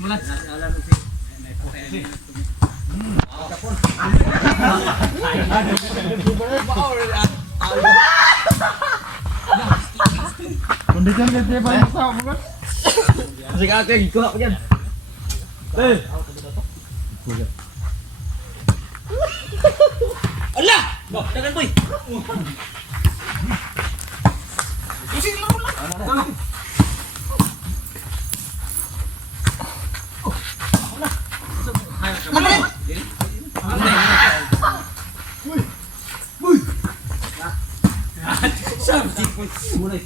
Mulan. Alam mo si. Kondisi kita banyak tahu kan? Sekarang kayak gitu apa kan? Allah! Loh, jangan boy. Pusing lah. Mulai.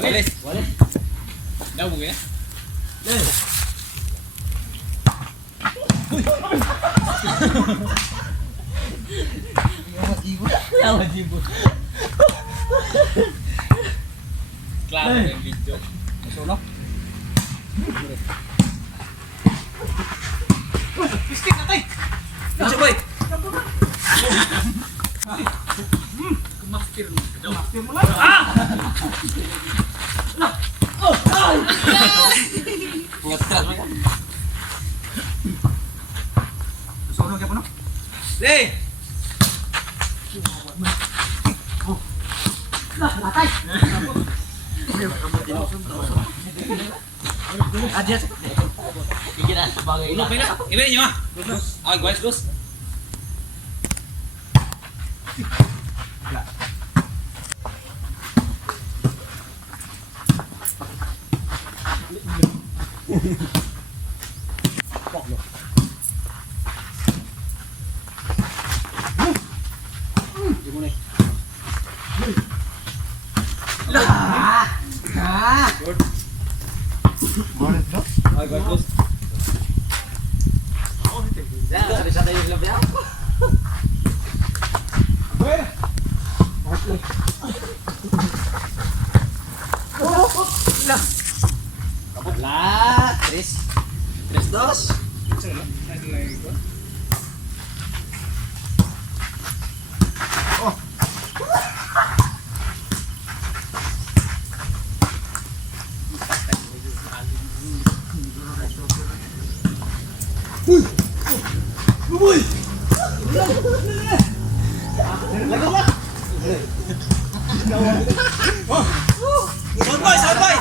Walis. Dah buka ya. Wajib. Claro, en video. Eso no. Biscuit natay. Ano boy? Master mo lang. Ah! Oh! Ngatras mo yan. Susunod ka pa no? Lay! Latay! Adjust. Kikira sebagai ini pina. Ini nyo ah. Ah, guys, guys. Boleh dong? Ay, bagus. Ya, bisa tayo club ya. Bueno. Kapot lah, 3-2. Oh. Uy. Sound boy.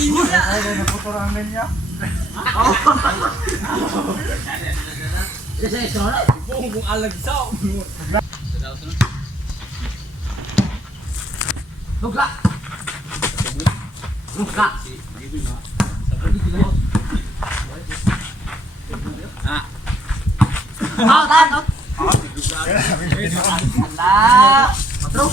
Ini Ada foto ramennya. saya soalnya bung alag sao. Buka. Ah. Mau tahu. Lah. Terus.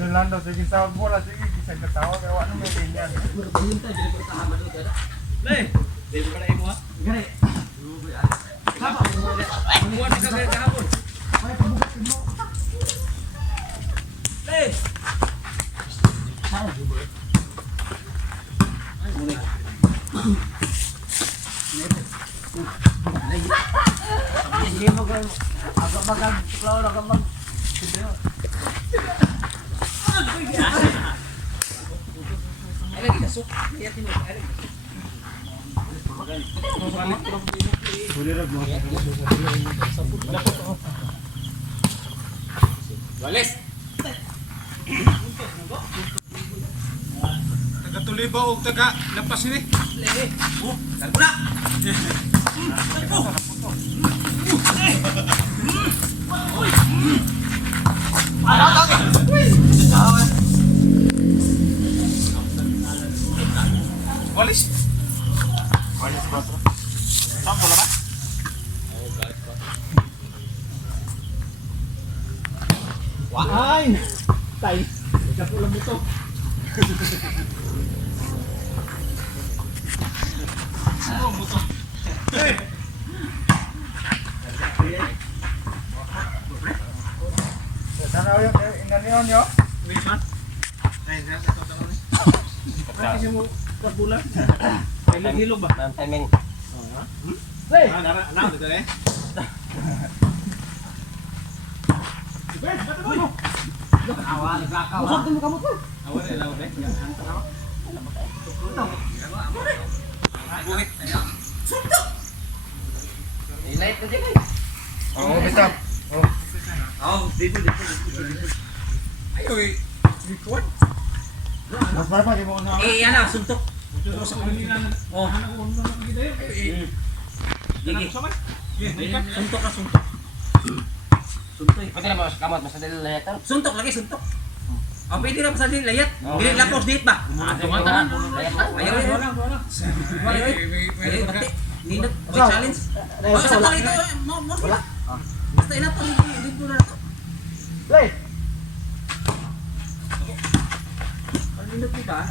Nolando sige sa bola sige bisa ketawa kayak wak nang media. Leh, dari pada ibu ah. Gare. Apa? Buat ka kaya kahapon. Leh. Sana juga. Ay, mulai. Hindi mo ka agak magang flower agak mag. Ay lagi dasok. Yakin mo, ay lagi. Walis. Taga Tulibo o taga Lapas ini. Leh. Oh, daguna. Walis. Walis batra. Sampo lah, Pak. Wah, tay. Ikaw lang ito. Hey. Sana yung inanion yo. Wait, man. Kasi mo kabulan. Ay hilo ba? Timing. Hey. Ano dito eh? Awal gakaw. Usap mo kamot mo. Awal na law eh. Antar ako. Buhit. Ilait na dyan. Oo, basta. Dito. Ayo eh. Record. Mas pa di mo na. Ano, suntok. Oh, ano ko na kita eh. Gigi. Sabay. Suntok ka, suntok. Suntok. Pwede na mas kamot mas dali layat. Suntok lagi, suntok. Pwede na pa sa din, layat. Dili lapos dito ba? Tumata. Layat. Ayaw. Ayaw, bati. Nindot, may challenge. Basta lang ito, mo wala. Basta ina to, dito na to. Play. Nindot di ba?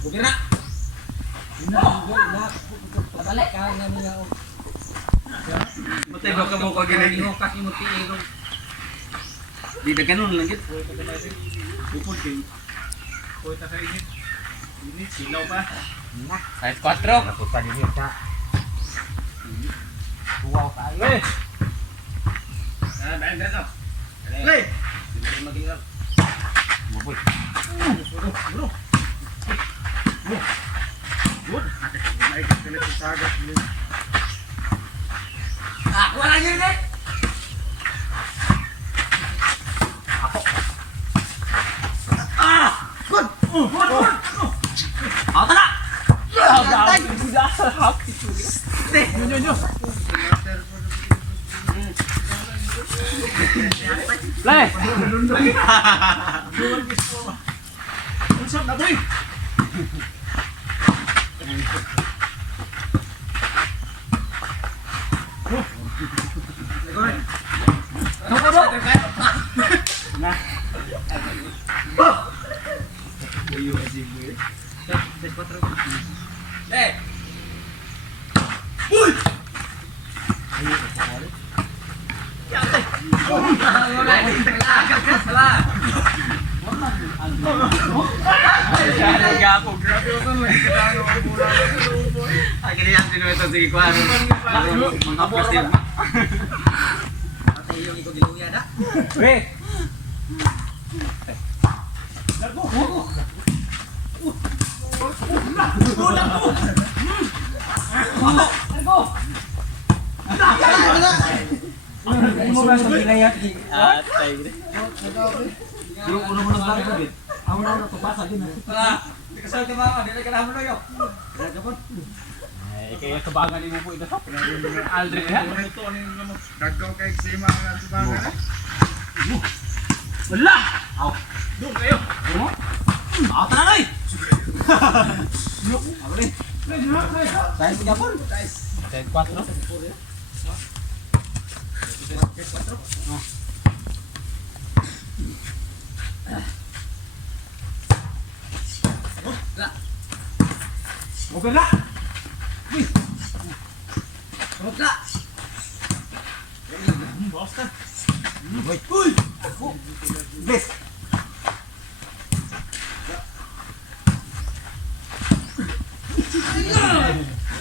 Bukira. Balik ka na niya. Matay ba ka mo ko gini? Kasi mo tiilo. Di na ganun lang gid. Bukod kay. Koy ta sa init. Init silaw pa. Size 4. Napunta din yun ka. Wow tayo. Bayan dito. Play. Maging Buboy. Good. May kalit sa sagat ni. wala yun eh. Good. Tara. Play. Usap na boy. Akhirnya yang sino ito sige kuan. Mangapos din. Ate yung iko giluya na. Weh. Mo ba sa layat? Atay. Uno lang sa bit. Ako na to pasa din. Wala. Di kasal ka ba? Di ka naman yo. Kapon. Kaya tubangan mo po ito. Aldrin ya. Ito ni dagdaw kay sima nga tubangan. Wala. Aw. Doon kayo. Tara noy. Abali. Size kapon. Size 4. Mobil lah. Mobil lah. Basta. Uy. Bes.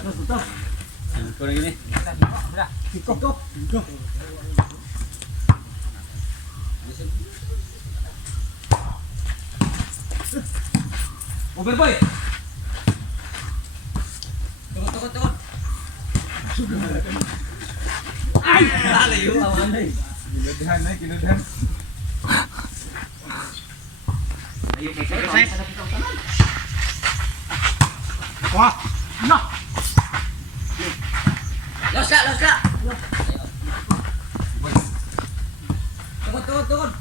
Terus. Kurang gini. Kiko. Mobil boy. Tunggu. Ay, lalayo awan deh. Ginudahan na, ginudahan. Ayo kay exercise. Wah. Nah. Los ka. Tukod.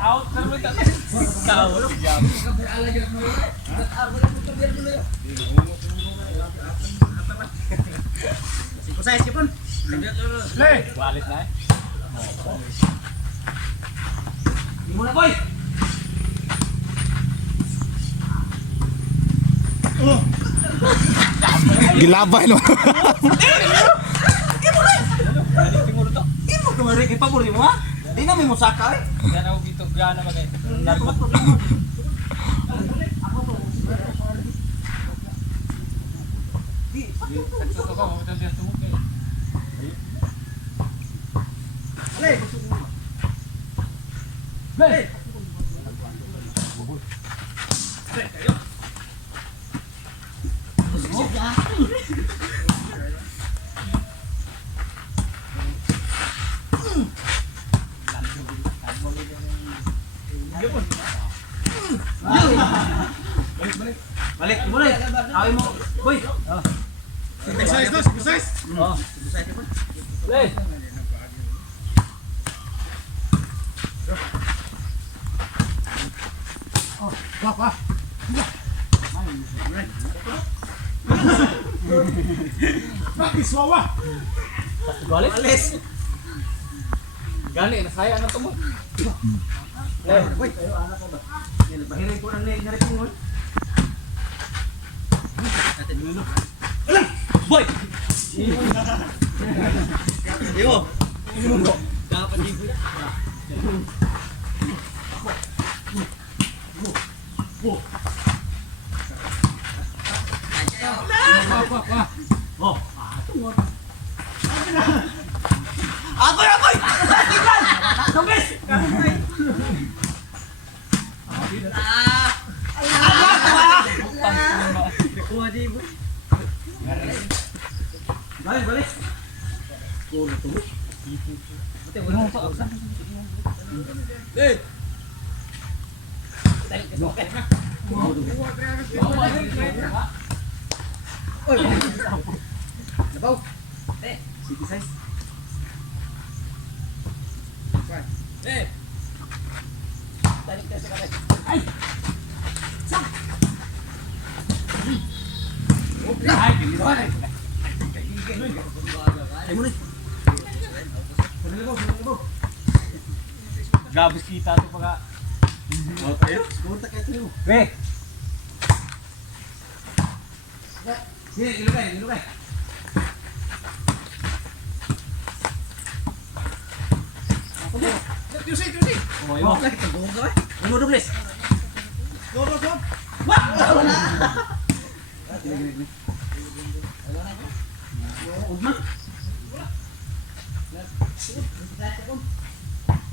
Out terus tak. Kau. Exercise ka pun. Le. Balik lah. Gimana boy? Gilabay no. Imo kemarin kay pabor mo ha? Di na may musaka eh. Yan ako gitu gana bagay. Narbat. Sakto ka mo tadi tumok eh. Le. Le. Balik mulai. Awin mo, boy. Exercise dos, exercise. Oh. Exercise ka pun. Le. Wah. Bakit swawa? Balik. Alis. Gani na saya na tumo. Le. Boy, ayo anak ko ba? Yan bahirin ko nang ngari ko. Ate dulu. Alam, boy. Yo. Dapat ibu. Wah. Oh, Akoy! Tinggal! Tumbis! Kuha di ibu. Balik. Kuha tu. Ate wala pa usa. Eh. Tayo ke soket. Oy. Labaw. Sige size. Eh. Tarik ka sa kabay. Ay. Ay, dili ba? Ay mo ni. Gabis kita tu pagka. Okay. Punta kay tuyo. We. Sini, ilugay. Tusi. Oh, ayo. Lagi tengok ka eh. Uno dobles. Go. Wah. Udman.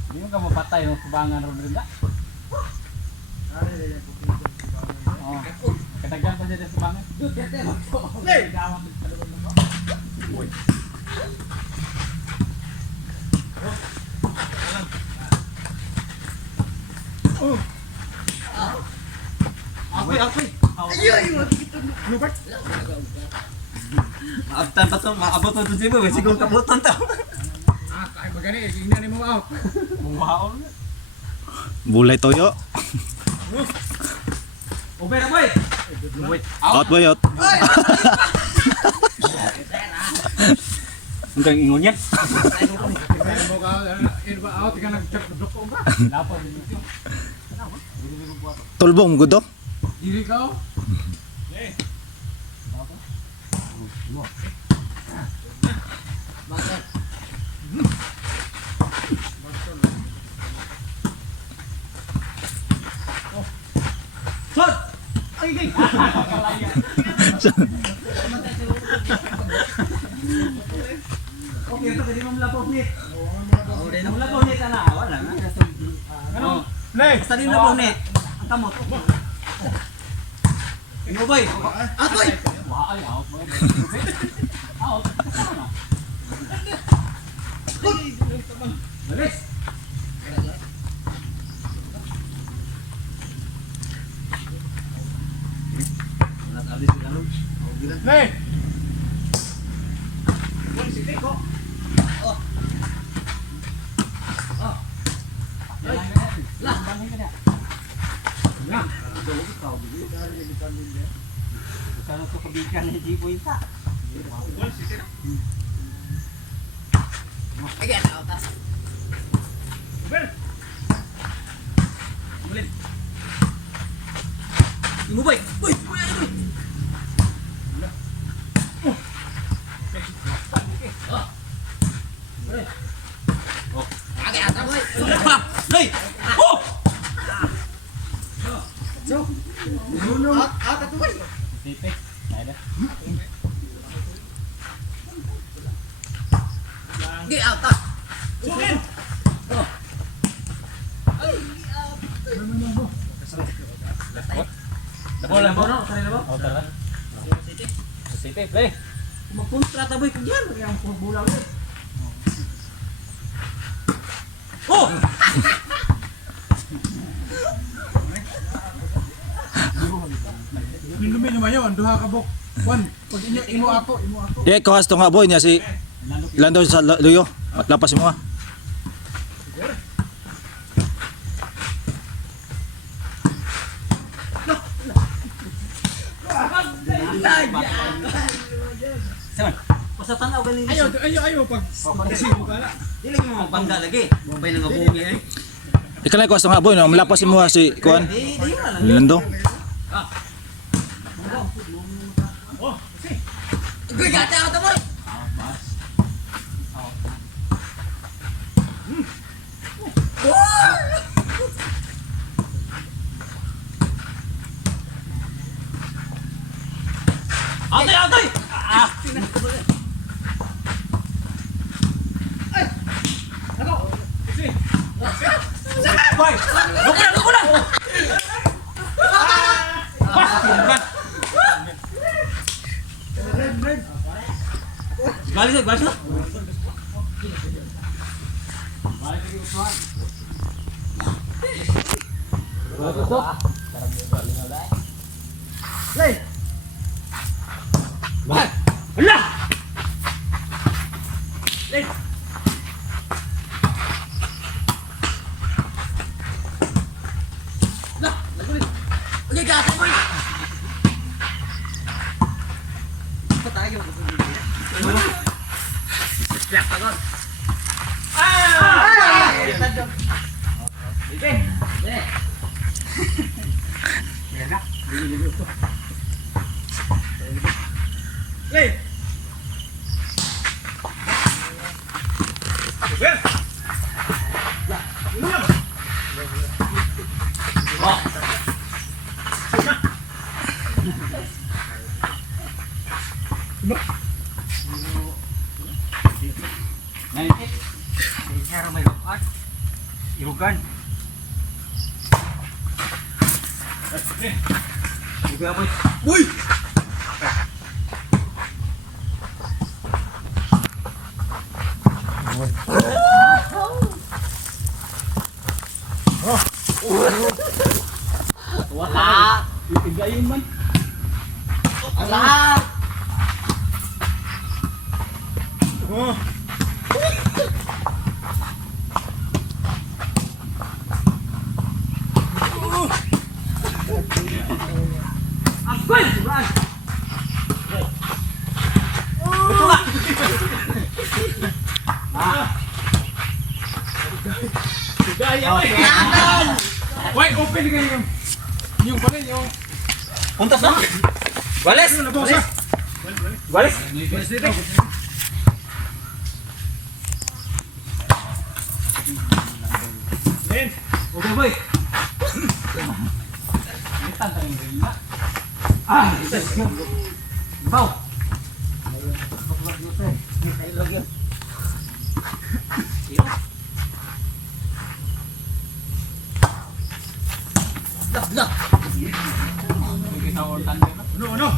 Di mo ka mapatay ng kubangan ron rin da? Oh. Katagyan pa siya sa kubangan. Hey. Apoy. Maabtan pa to, maabot to si Boy, siguro kabutan to. Kaya magani, ina ni mo out. Wow. Bulay toyo. Over boy. Out boy out. Hanggang ingon yan. Kaya mo ka, iba out ka nag-check ko ba? Lapo. Tulbong gudo. Dili ka. Sod. Ay. Okay, ito pwede mo malapot ni. Ang labaw ni ana, wala na. Ano? Play. Basta din labaw ni. Ang kamot. Ino boy. Atoy. Wah, ay out boy. Out. Balis. Lay! Sana to kabigan ni Jiboy ta. Again, out. Mulin. Imu boy. Boy, boy, boy. Agak atas boy. Lay. Oh. Out tu boy. Tipik. Ada. Get out. Sukin. Bola bola, sari na ba? Oh, tara. City play. Magkontra ta boy kagyan yang bola boy. Oh. Minumi naman yun, duha ka bok. Juan, pag inyo, imo ako. Eh, kawas to nga boy niya si Lando sa Luyo. Lapas mo ah. Saman. Basta tanaw galing ni. Ayaw, pag sibo ka na. Dili mo magpangga lagi. Mabay na nga bungi eh. Ikalay kawas to nga boy no. Malapas mo ah si Kuan. Di wala. Lando. Gue gata out boy. Atoy, atoy! Ah! Boy! Luko na! Galis na, galis na! Lay! Allah! Lay! Lah, lagu ni. Okey, gata boy. Apa tayo ko dito? Slap agad. Ah! Bibi. Eh. Ya na. Lay! Cara may rokat. Irugan. Irugan boy. Uy! Wala. Itigayin man. Wala. Oh. Agoy, suran. Betul lah. Sudah ya, woi. Woi, open ka yung pa rin yung... Puntas na. Bales. Bales. Bales. Bales dito. Len. Okay, boy. Litan tayong rila. Ah, let's go. Baw. Dah. Kita ortan dito. Ano?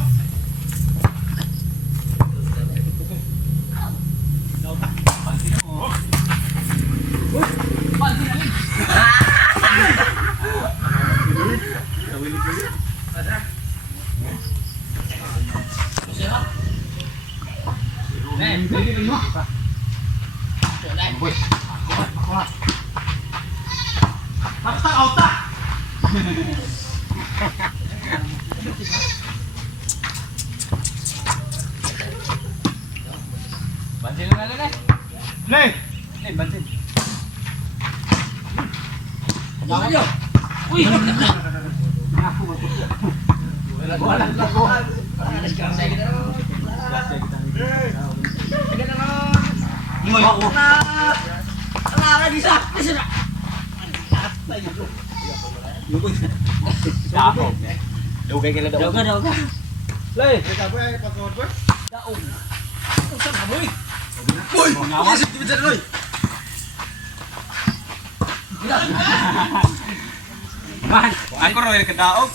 Pansin mo. Pansin na rin. Basta auta. Bansin na lang eh. Play. Bansin. Uy! Dugay ka lang daw. Play. Man, ako ro yung kadaog.